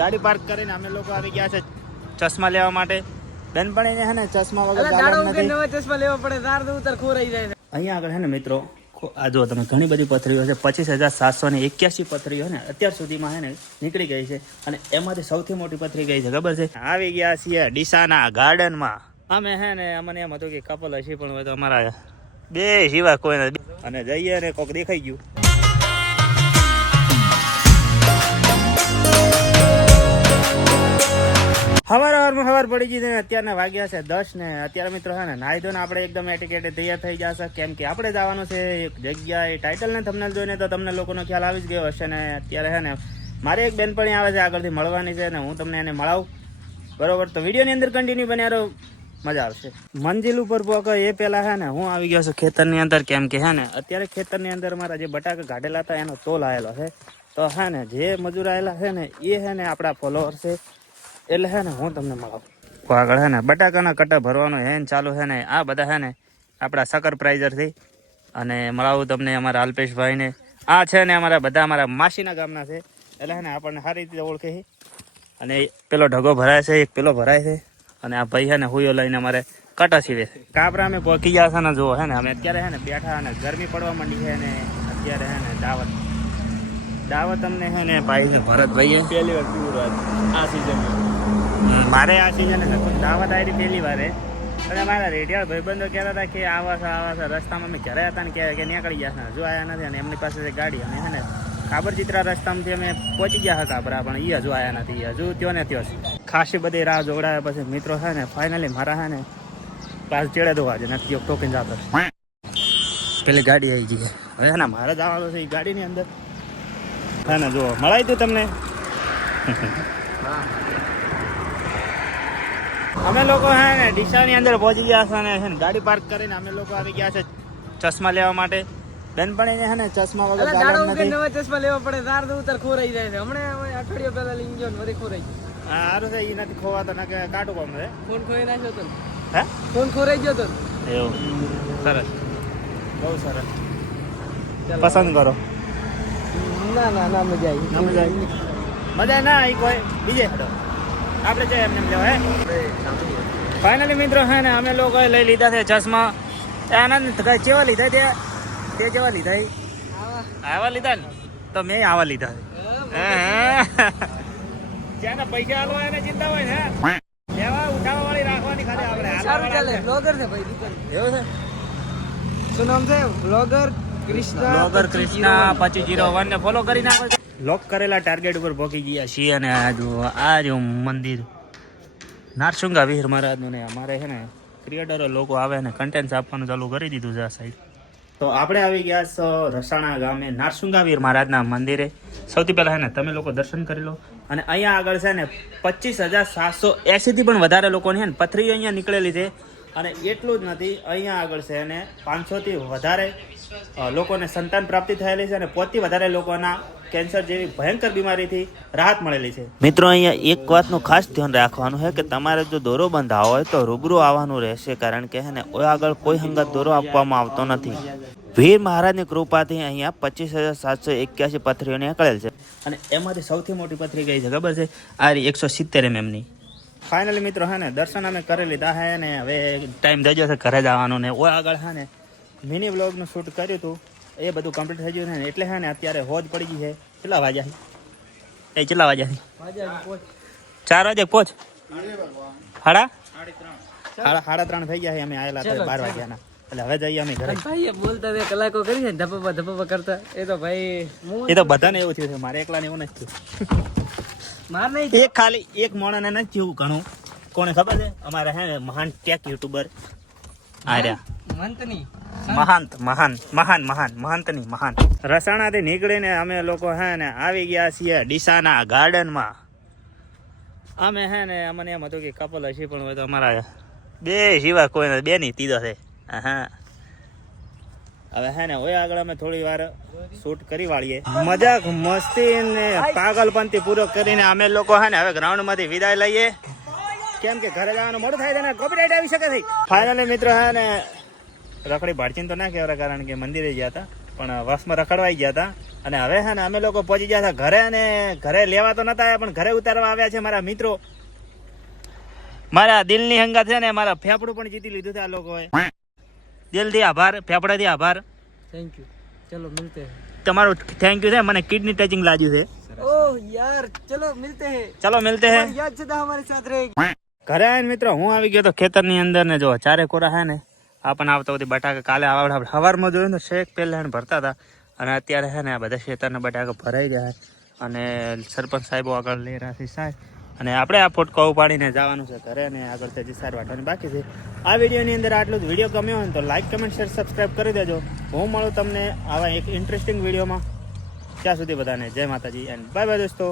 ગાડી પાર્ક કરીને અમે લોકો આવી ગયા છે ચશ્મા લેવા માટે. બેનપણીને હે ને ચશ્મા વગર ચાલવાનું નથી. નવા ચશ્મા લેવા પડે, તાર તો ઉતર ખોરાઈ જાય. અહીંયા આગળ હે ને મિત્રો, આ જો તમે ઘણી બધી પથરીઓ છે. 25,781 પથરીઓ ને અત્યાર સુધીમાં હે ને નીકળી ગઈ છે. અને એમાંથી સૌથી મોટી પથરી ગઈ છે ખબર છે? આવી ગયા છીએ ડીસાના ગાર્ડનમાં. અમે હે ને અમને એમ હતું કે કપલ હશે, પણ હવે તો અમારા બે સિવાય કોઈ નથી. અને જઈએ ને કોક દેખાઈ ગયું. સવાર પડી ગઈ છે. અત્યારના વાગ્યા છે 10 ને. અત્યારે મિત્રો હે ને નાહી ધોઈને આપણે એકદમ એટીકેટે તૈયાર થઈ જશે, કેમ કે આપણે જવાનું છે એક જગ્યાએ. ટાઇટલ ને થંબનેલ જોઈને તો તમને લોકોનો ખ્યાલ આવી જ ગયો હશે. ને અત્યારે હે ને મારે એક બેનપણી આવે છે આગળથી મળવાની છે ને હું તમને એને મળાવું, બરોબર? તો વિડીયોની અંદર કન્ટિન્યુ બન્યા રહો, મજા આવશે. મંજિલ ઉપર પહોંચો એ પહેલા હે ને હું આવી ગયો છું ખેતરની અંદર, કેમ કે હે ને અત્યારે ખેતરની અંદર મારા જે બટાકા કાઢેલા હતા એનો તોલ આવેલો છે. તો હે ને જે મજૂર આવેલા છે ને એ હે ને આપણા ફોલોઅર છે, એટલે હે ને હું તમને મળાવું. આગળ હે ને બટાકાના કટા ભરવાનું હેન ચાલુ છે ને. આ બધા હે ને આપણા સકર પ્રાઇઝરથી. અને મળાવું તમને અમારા અલ્પેશભાઈને. આ છે ને અમારા માસીના ગામના છે, એટલે હે ને આપણને સારી રીતે ઓળખે છે. અને પેલો ઢગો ભરાય છે, એક પેલો ભરાય છે. અને આ ભાઈ છે ને હુયો લઈને અમારે કટા સીવે છે. કાપરા અમે પહોંચી ગયા છે ને જુઓ હે ને અમે અત્યારે હે ને બેઠા અને ગરમી પડવા માંડી છે. ને અત્યારે હે ને દાવત અમને હે ને ભાઈ ભરતભાઈએ પહેલી વાર પીવું આ સિઝન. મારે આ સિઝન દાવત આવી પહેલી વારે. અને મારા રેડિયાળ ભાઈબંધો કહેતા હતા કે આવા રસ્તામાં અમે ઘરે હતા ને કે નીકળી ગયા છે, હજુ આવ્યા નથી. અને એમની પાસે છે ગાડી. અને હે ને કાબરચિત્રા રસ્તામાંથી અમે પહોંચી ગયા હતા કાબરા, પણ એ હજુ આવ્યા નથી. હજુ ત્યો ને ત્યો છે. ખાસી બધી રાહ જોવડાવ્યા પછી મિત્રો છે ને ફાઇનલી મારા હે ને પાસ ચેડે દો આજે નથી ટોકીને જતો. પેલી ગાડી આવી ગઈ. હવે હે ને મારે જવાનું છે એ ગાડીની અંદર. હા ને જુઓ મળાય તું તમને. અમે લોકો હે ને ડીસાની અંદર પહોંચી ગયા છે અને ગાડી પાર્ક કરીને અમે લોકો આવી ગયા છે ચશ્મા લેવા માટે. બેનપણીને હે ને ચશ્મા વગર ચાલવાનું નથી. નવા ચશ્મા લેવા પડે, તાર તો ઉતર ખોરાઈ જાય છે. હમણાં અઠવાડિયા પહેલા લઈ ગયો ને વળી ખોરાઈ ગયો. હા સારું છે, એ નથી ખોવાતો ને કે કાટું કામ છે. ફોન ખોઈ નાખ્યો તો. હે ફોન ખોરાઈ ગયો તો. એવું સરસ, બહુ સરસ. પસંદ કરો. ના મજા આવી. મજા ના આવી કોઈ બીજે હેડો. આપણે જઈએ એમને લેવા. હે ફાઇનલી મિત્રો હે ને અમે લોકોએ લઈ લીધા છે ચશ્મા. આનંદ કેવા લીધા તે કેવા લીધા? આવા લીધા ને તો મેં આવા લીધા છે. જ્યાં પૈસા આલવા એને ચિંતા હોય ને લેવા ઉઠાવવા વાળી રાખવાની ખાલી આપણે. સારું ચાલે. બ્લોગર છે ભાઈ. એવું છે. શું નામ છે? બ્લોગર કૃષ્ણા 2501 ને ફોલો કરી નાખો. લોક કરેલા ટાર્ગેટ ઉપર પહોંચી ગયા છીએ. અને આ જો મંદિર નારસુંગા વીર મહારાજનું ને અમારે છે ને ક્રિએટરો લોકો આવે ને કન્ટેન્ટ આપવાનું ચાલુ કરી દીધું છે આ સાઈડ. તો આપણે આવી ગયા છો રસાણા ગામે નારસુંગા વીર મહારાજના મંદિરે. સૌથી પહેલા છે ને તમે લોકો દર્શન કરી લો. અને અહીંયા આગળ છે ને 25,780 થી પણ વધારે લોકોની છે ને પથરીઓ અહીંયા નીકળેલી છે. અને એટલું જ નથી, અહીંયા આગળ છે અને 500 થી વધારે લોકોને સંતાન પ્રાપ્તિ થયેલી છે. અને 50 થી વધારે લોકોના કેન્સર જેવી ભયંકર બીમારીથી રાહત મળેલી છે. મિત્રો અહીંયા એક વાતનું ખાસ ધ્યાન રાખવાનું છે કે તમારે જો દોરો બંધાવો હોય તો રૂબરૂ આવવાનું રહેશે, કારણ કે હે ને આગળ કોઈ હંગાત દોરો આપવામાં આવતો નથી. વીર મહારાજની કૃપાથી અહીંયા 25,781 પથરીઓ નીકળેલ છે. અને એમાંથી સૌથી મોટી પથરી ગઈ છે ખબર છે? આ 170 mm. ફાઇનલી મિત્રો હે ને દર્શન અમે કરી લીધા હે ને હવે ટાઈમ થઈ ગયો છે ઘરે જવાનો. ને આગળ હે ને મિની વ્લોગનું શૂટ કર્યું હતું, એ બધું કમ્પ્લીટ થઈ ગયું છે. એટલે હે ને અત્યારે હોજ પડી ગઈ છે. કેટલા વાગ્યા? કેટલા વાગ્યા? 4 વાગે પહોંચ. 3:30 થઈ ગયા છે. અમે આવેલા 12 વાગ્યાના. એટલે હવે જઈએ અમે ઘરે. ભાઈ બોલતા બે કલાકો કરી છે ધપપા કરતા. એ તો ભાઈ એ તો બધાને એવું થયું છે, મારે એકલાને એવું નથી થયું. માર નહીં, એક ખાલી એક મોણાને નથી થયું ઘણું. કોને ખબર છે? અમારા હે ને મહાન ટેક યુટ્યુબર આર્યા મહાન રસાણાથી નીકળીને અમે લોકો હે ને આવી ગયા છીએ ડીસાના ગાર્ડનમાં. અમે હે ને અમને એમ હતું કે કપલ હશે, પણ હવે તો અમારા બે સિવાય કોઈ બે ની તીધો છે. હા હવે હે ને હોય આગળ અમે થોડી વાર શૂટ કરી વાળીએ. મજાક મસ્તી ને પાગલપંથી પૂરો કરીને અમે લોકો હે ને હવે ગ્રાઉન્ડ માંથી વિદાય લઈએ, કેમ કે ઘરે જવાનું મોડું થાય છે ને કોપીરાઈટ આવી શકે છે. ફાઇનલી મિત્રો હે ને રખડી ભાડચીન તો ના કહેવાય, કારણ કે મંદિરે ગયા હતા. પણ બસમાં રખડવાઈ ગયા હતા. અને હવે છે ને અમે લોકો પહોંચી ગયા હતા ઘરે, અને ઘરે લેવા તો નતા આવ્યા પણ ઘરે ઉતારવા આવ્યા છે મારા મિત્રો. મારા દિલની હંગા છે ને મારા ફેફડું પણ જીતી લીધું છે આ લોકોએ. દિલથી આભાર, ફેફડાથી આભાર. थैंक यू, चलो मिलते हैं. તમારું થેન્ક યુ છે, મને કિડની ટચિંગ લાગ્યું છે. ओह यार, चलो मिलते हैं. ચલો મિલતે હે. और याद से हमारे साथ रहेगी. ઘરે આવીને મિત્રો હું આવી ગયો તો ખેતરની અંદર ને જો ચારે કોરા હે ને આ પણ આવતા બધી બટાકા કાલે આપણે સવારમાં જોયું તો શેક પહેલા ભરતા હતા, અને અત્યારે છે ને આ બધા ખેતરના બટાકા ભરાઈ ગયા છે. અને સરપંચ સાહેબો આગળ લઈ રહ્યા છે સાહેબ, અને આપણે આ ફોટકો ઉપાડીને જવાનું છે ઘરે, અને આગળ હજી સાર વાટવાની બાકી છે. આ વિડીયોની અંદર આટલું જ. વિડીયો ગમ્યો હોય તો લાઈક, કમેન્ટ, શેર, સબસ્ક્રાઈબ કરી દેજો. હું મળું તમને આવા એક ઇન્ટરેસ્ટિંગ વિડીયોમાં. ત્યાં સુધી બધાને જય માતાજી એન્ડ બાય બાય દોસ્તો.